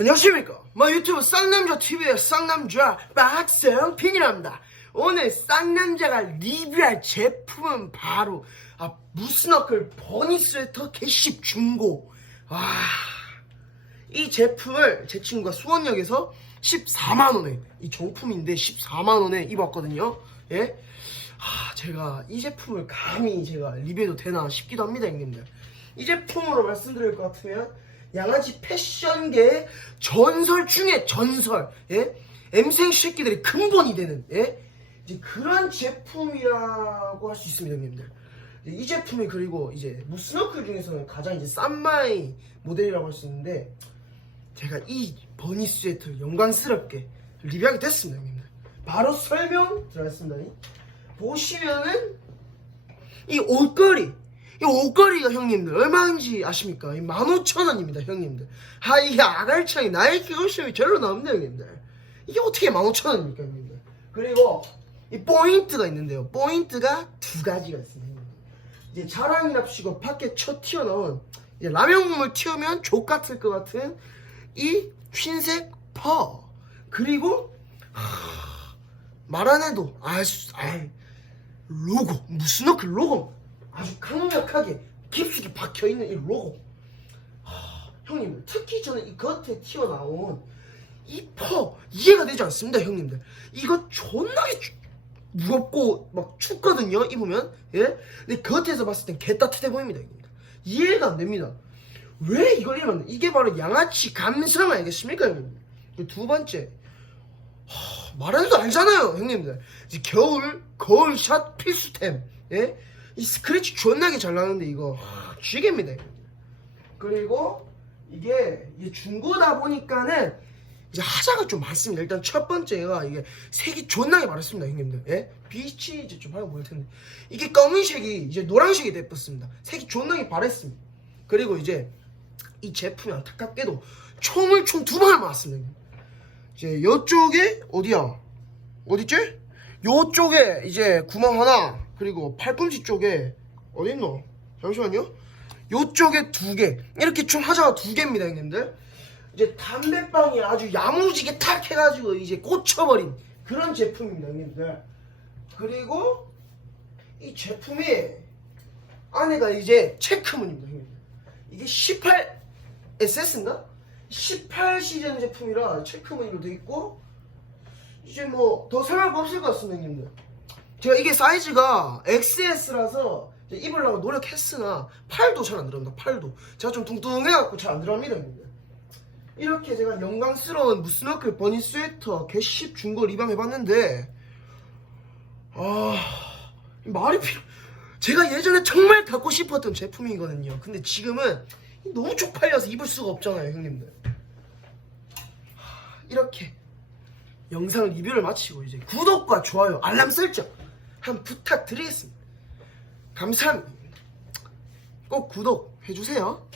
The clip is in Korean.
안녕하십니까. 뭐 유튜브 쌍남자 TV의 쌍남자 박성빈이랍니다. 오늘 쌍남자가 리뷰할 제품은 바로 아, 무스너클 버니 스웨터 개십 중고. 와, 이 제품을 제 친구가 수원역에서 14만 원에 이 정품인데 14만 원에 입었거든요. 예? 아, 제가 이 제품을 감히 제가 리뷰해도 되나 싶기도 합니다, 형님들. 이 제품으로 말씀드릴 것 같으면 양아치 패션계의 전설 중에 전설, 예? M생 새끼들의 근본이 되는, 예? 이제 그런 제품이라고 할 수 있습니다, 형님들. 이 제품이 그리고 이제 무스너클 중에서는 가장 이제 싼마이 모델이라고 할 수 있는데 제가 이 버니 스웨트를 영광스럽게 리뷰하게 됐습니다, 형님들. 바로 설명 들어가겠습니다. 보시면은 이 옷걸이 이 옷걸이가 형님들 얼마인지 아십니까? 이 15,000원입니다 형님들. 아 이게 아갈창이 나이키 옷이 절로 나옵니다 형님들. 이게 어떻게 15,000원입니까 형님들? 그리고 이 포인트가 있는데요. 포인트가 두 가지가 있습니다. 이제 자랑이랍시고 밖에 쳐 튀어나온 이제 라면 국물 튀우면 족 같을 것 같은 이 흰색 퍼 그리고 말 안 해도 알 수 알 로고. 무슨 그 로고 아주 강력하게 깊숙이 박혀있는 이 로고. 하, 형님들 특히 저는 이 겉에 튀어나온 이퍼 이해가 되지 않습니다 형님들. 이거 존나게 추- 무겁고 막 춥거든요 입으면. 예? 근데 겉에서 봤을 땐 개 따뜻해 보입니다 형님들. 이해가 안 됩니다. 왜 이걸 입었나 이게 바로 양아치 감성 아니겠습니까 형님들 그리고 두 번째. 말해도 알잖아요, 형님들. 이제 겨울, 거울 샷 필수템. 예? 이 스크래치 존나게 잘 나는데 이거 하, 쥐개입니다. 형님들. 그리고 이게 중고다 보니까는 이제 하자가 좀 많습니다. 일단 첫 번째가 이게 색이 존나게 많았습니다, 형님들. 예? 빛이 이제 좀 하고 보일 텐데 이게 검은색이 이제 노란색이 됐었습니다. 색이 존나게 바랬습니다. 그리고 이제 이 제품이 안타깝게도 총을 총 두 방을 맞았습니다. 이제 요쪽에 어디야? 어디지? 요쪽에 이제 구멍 하나 그리고 팔꿈치 쪽에 어디 있노? 잠시만요. 요쪽에 두 개. 이렇게 총 하자가 두 개입니다, 형님들. 이제 담배빵이 아주 야무지게 탁 해가지고 이제 꽂혀버린 그런 제품입니다, 형님들. 그리고 이 제품이 안에가 이제 체크문입니다, 형님들. 이게 18 SS인가? 18 시즌 제품이라 체크무늬로 돼 있고 이제 뭐 더 설명 없을 것 같습니다 형님들 제가 이게 사이즈가 XS라서 입으려고 노력했으나 팔도 잘 안 들어갑니다 팔도. 제가 좀 뚱뚱해갖고 잘 안 들어갑니다 이렇게 제가 영광스러운 무스너클 버니 스웨터 개십 중고 리방해봤는데 아 말이 필요 제가 예전에 정말 갖고 싶었던 제품이거든요. 근데 지금은 너무 쪽팔려서 입을 수가 없잖아요 형님들. 하, 이렇게 영상 리뷰를 마치고 이제 구독과 좋아요 알람 설정 한 부탁드리겠습니다. 감사합니다. 꼭 구독 해주세요